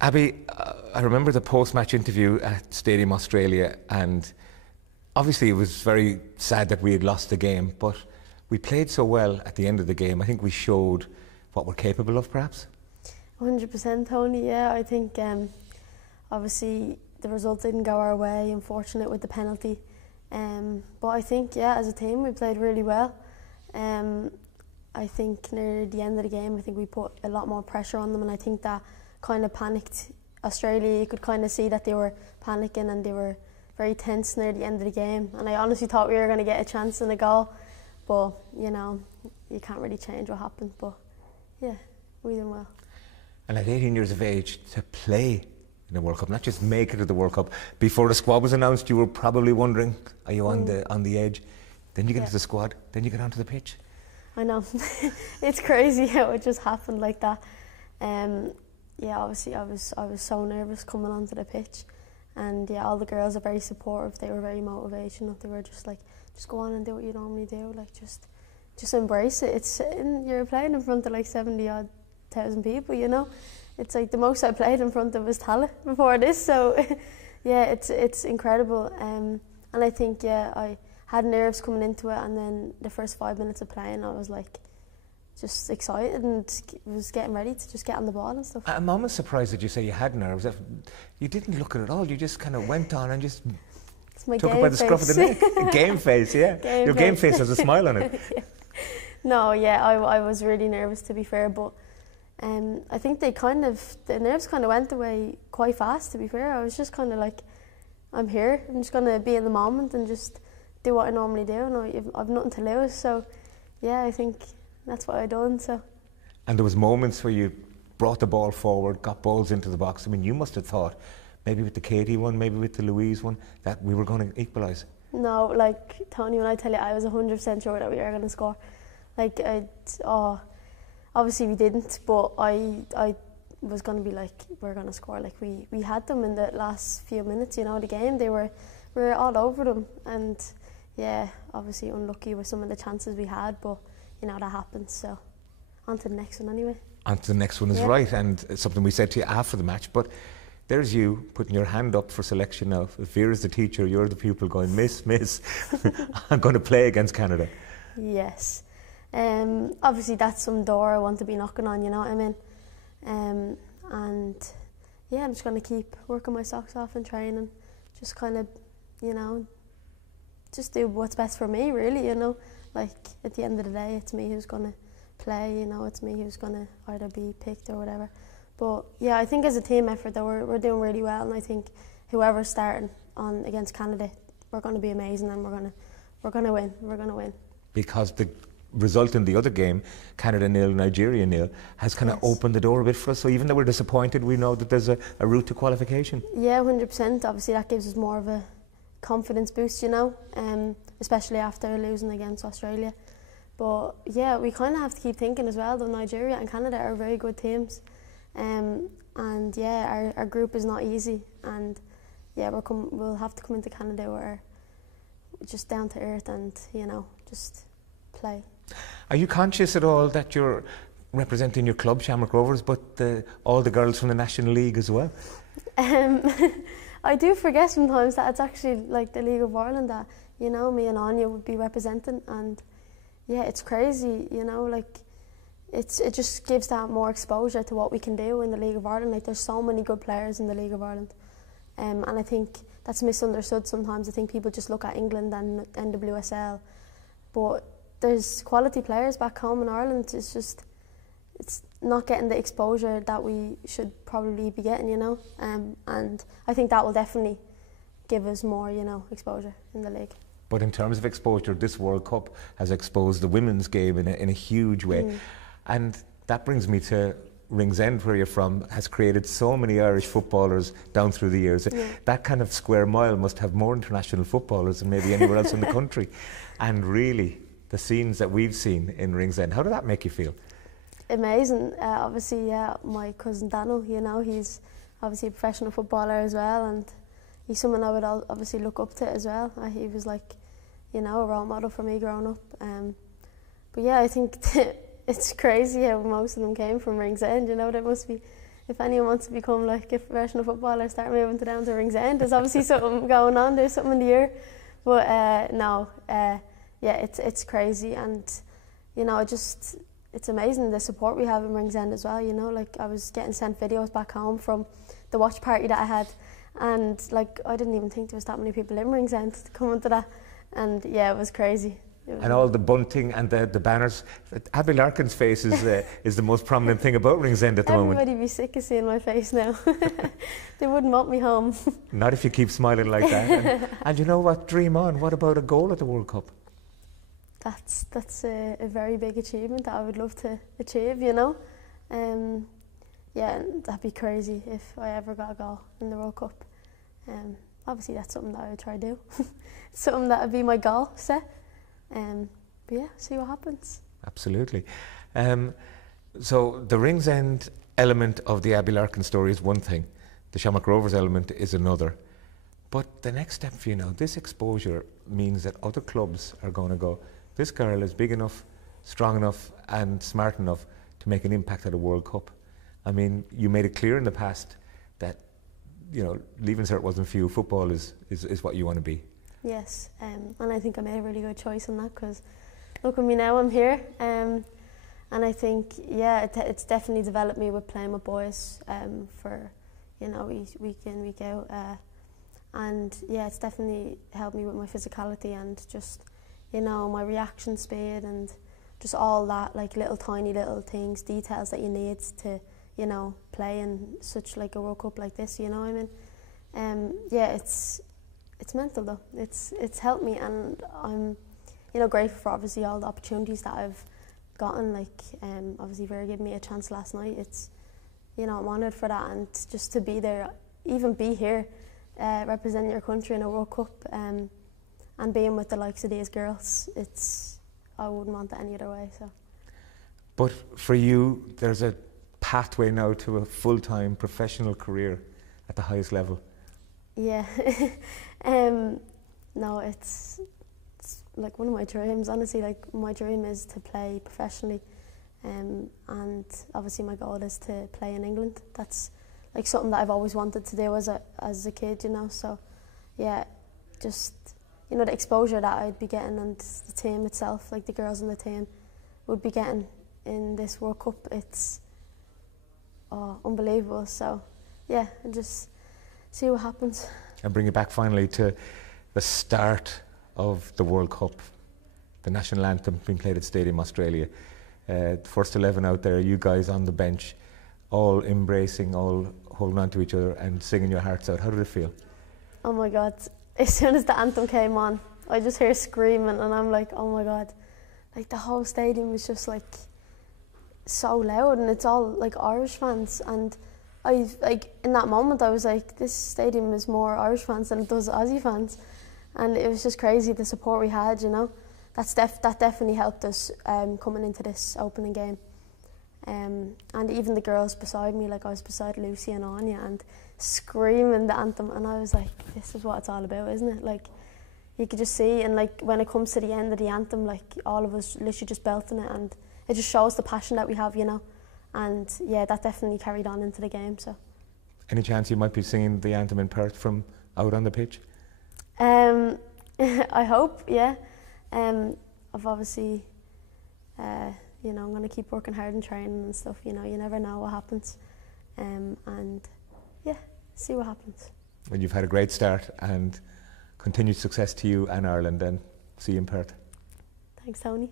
Abbie, I remember the post-match interview at Stadium Australia, and obviously it was very sad that we had lost the game, but we played so well at the end of the game. I think we showed what we're capable of, perhaps? 100%, Tony, yeah. I think obviously the result didn't go our way, unfortunate with the penalty. But I think, yeah, as a team we played really well. I think near the end of the game, I think we put a lot more pressure on them, and I think that kind of panicked Australia. You could kind of see that they were panicking and they were very tense near the end of the game. And I honestly thought we were going to get a chance in a goal, but you know, you can't really change what happened. But yeah, we did well. And at 18 years of age, to play in the World Cup, not just make it to the World Cup. Before the squad was announced, you were probably wondering, are you on the edge? Then you get into the squad, then you get onto the pitch. I know. It's crazy how it just happened like that. Yeah, obviously I was so nervous coming onto the pitch, and yeah, all the girls are very supportive. They were very motivational. They were just like, just go on and do what you normally do. Like just embrace it. You're playing in front of like 70,000 people. You know, it's like the most I played in front of was Tala before this. So yeah, it's incredible. And I think, yeah, I had nerves coming into it, and then the first 5 minutes of playing, I was like just excited and was getting ready to just get on the ball and stuff. I'm almost surprised that you say you had nerves. You didn't look at it at all. You just kind of went on and just took it by the scruff of the neck. Game face, yeah. Your game face has a smile on it. Yeah. No, yeah, I was really nervous, to be fair, but I think the nerves kind of went away quite fast, to be fair. I was just kind of like, I'm here. I'm just going to be in the moment and just do what I normally do, and I've nothing to lose. So yeah, I think that's what I done. So. And there was moments where you brought the ball forward, got balls into the box. I mean, you must have thought, maybe with the Katie one, maybe with the Louise one, that we were going to equalise. No, like Tony, when I tell you, I was 100% sure that we were going to score. Like, obviously we didn't, but I was going to be like, we're going to score. Like we had them in the last few minutes, you know, of the game. We were all over them, and yeah, obviously unlucky with some of the chances we had, but you know, that happens, so on to the next one anyway. On to the next one is right, and it's something we said to you after the match, but there's you putting your hand up for selection now. If Vera's the teacher, you're the pupil going, miss, I'm going to play against Canada. Yes. Obviously that's some door I want to be knocking on, you know what I mean? And yeah, I'm just going to keep working my socks off and training, just kind of, you know, just do what's best for me, really, you know. Like, at the end of the day, it's me who's going to play, you know, it's me who's going to either be picked or whatever. But yeah, I think as a team effort though, we're doing really well, and I think whoever's starting on against Canada, we're going to be amazing, and we're going to win. Because the result in the other game, Canada 0, Nigeria 0, has kind of opened the door a bit for us. So even though we're disappointed, we know that there's a route to qualification. Yeah, 100%. Obviously that gives us more of a confidence boost, you know, especially after losing against Australia. But yeah, we kind of have to keep thinking as well, though Nigeria and Canada are very good teams, and yeah, our group is not easy, and yeah, we'll have to come into Canada where we're just down to earth and, you know, just play. Are you conscious at all that you're representing your club, Shamrock Rovers, but all the girls from the National League as well? I do forget sometimes that it's actually like the League of Ireland that, you know, me and Anya would be representing, and yeah, it's crazy, you know, like it just gives that more exposure to what we can do in the League of Ireland. Like, there's so many good players in the League of Ireland, and I think that's misunderstood sometimes. I think people just look at England and NWSL, but there's quality players back home in Ireland. It's not getting the exposure that we should probably be getting, you know, and I think that will definitely give us more, you know, exposure in the league. But in terms of exposure, this World Cup has exposed the women's game in a huge way. And that brings me to Ringsend, where you're from, has created so many Irish footballers down through the years. Yeah. That kind of square mile must have more international footballers than maybe anywhere else in the country. And really, the scenes that we've seen in Ringsend, how did that make you feel? Amazing. Obviously, yeah, my cousin Daniel, you know, he's obviously a professional footballer as well, and he's someone I would obviously look up to as well. He was like, you know, a role model for me growing up. But yeah, I think it's crazy how most of them came from Ringsend, you know. There must be if anyone wants to become like a professional footballer, start moving to down to Ringsend. There's obviously something going on. There's something in the air, but no, yeah, it's crazy, and you know, it's amazing the support we have in Ringsend as well. You know, like I was getting sent videos back home from the watch party that I had, and like I didn't even think there was that many people in Ringsend to come into that, and yeah, it was crazy. And all the bunting and the banners. Abbie Larkin's face is the most prominent thing about Ringsend at the moment. Everybody be sick of seeing my face now. They wouldn't want me home. Not if you keep smiling like that. And you know what? Dream on. What about a goal at the World Cup? That's a very big achievement that I would love to achieve, you know. Yeah, that'd be crazy if I ever got a goal in the World Cup. Obviously that's something that I would try to do. Something that would be my goal set. But yeah, see what happens. Absolutely. So the Ringsend element of the Abbie Larkin story is one thing. The Shamrock Rovers element is another. But the next step for you now, this exposure means that other clubs are going to go, this girl is big enough, strong enough and smart enough to make an impact at a World Cup. I mean, you made it clear in the past that, you know, leaving cert wasn't for you. Football is what you want to be. Yes, and I think I made a really good choice on that, because look at me now, I'm here, and I think, yeah, it's definitely developed me with playing with boys for, you know, week in, week out, and yeah, it's definitely helped me with my physicality and just, you know, my reaction speed and just all that, like tiny little things, details that you need to, you know, play in such like a World Cup like this, you know what I mean? Yeah, it's mental though. It's helped me, and I'm, you know, grateful for obviously all the opportunities that I've gotten. Like obviously Vera gave me a chance last night. It's, you know, I'm honoured for that, and just to be there, even be here, representing your country in a World Cup, and being with the likes of these girls. I wouldn't want it any other way. So. But for you, there's a pathway now to a full-time professional career at the highest level. Yeah. No, it's like one of my dreams, honestly. Like, my dream is to play professionally, and obviously my goal is to play in England. That's like something that I've always wanted to do as a kid, you know. So yeah, just, you know, the exposure that I'd be getting, and the team itself, like the girls in the team would be getting in this World Cup, it's unbelievable. So yeah, and just see what happens. And bring it back finally to the start of the World Cup, the national anthem being played at Stadium Australia. First 11 out there, you guys on the bench, all embracing, all holding on to each other and singing your hearts out. How did it feel? Oh my God, as soon as the anthem came on, I just hear screaming, and I'm like, oh my God. Like, the whole stadium was just like so loud, and it's all like Irish fans, and like in that moment I was like, this stadium is more Irish fans than it does Aussie fans, and it was just crazy the support we had, you know. That definitely helped us coming into this opening game, and even the girls beside me, like I was beside Lucy and Anya, and screaming the anthem, and I was like, this is what it's all about, isn't it? Like, you could just see, and like when it comes to the end of the anthem, like all of us literally just belting it, and it just shows the passion that we have, you know. And yeah, that definitely carried on into the game. So, any chance you might be singing the anthem in Perth from out on the pitch? I hope, yeah. I've obviously, you know, I'm going to keep working hard and training and stuff. You know, you never know what happens, and yeah, see what happens. Well, you've had a great start, and continued success to you and Ireland. And see you in Perth. Thanks, Tony.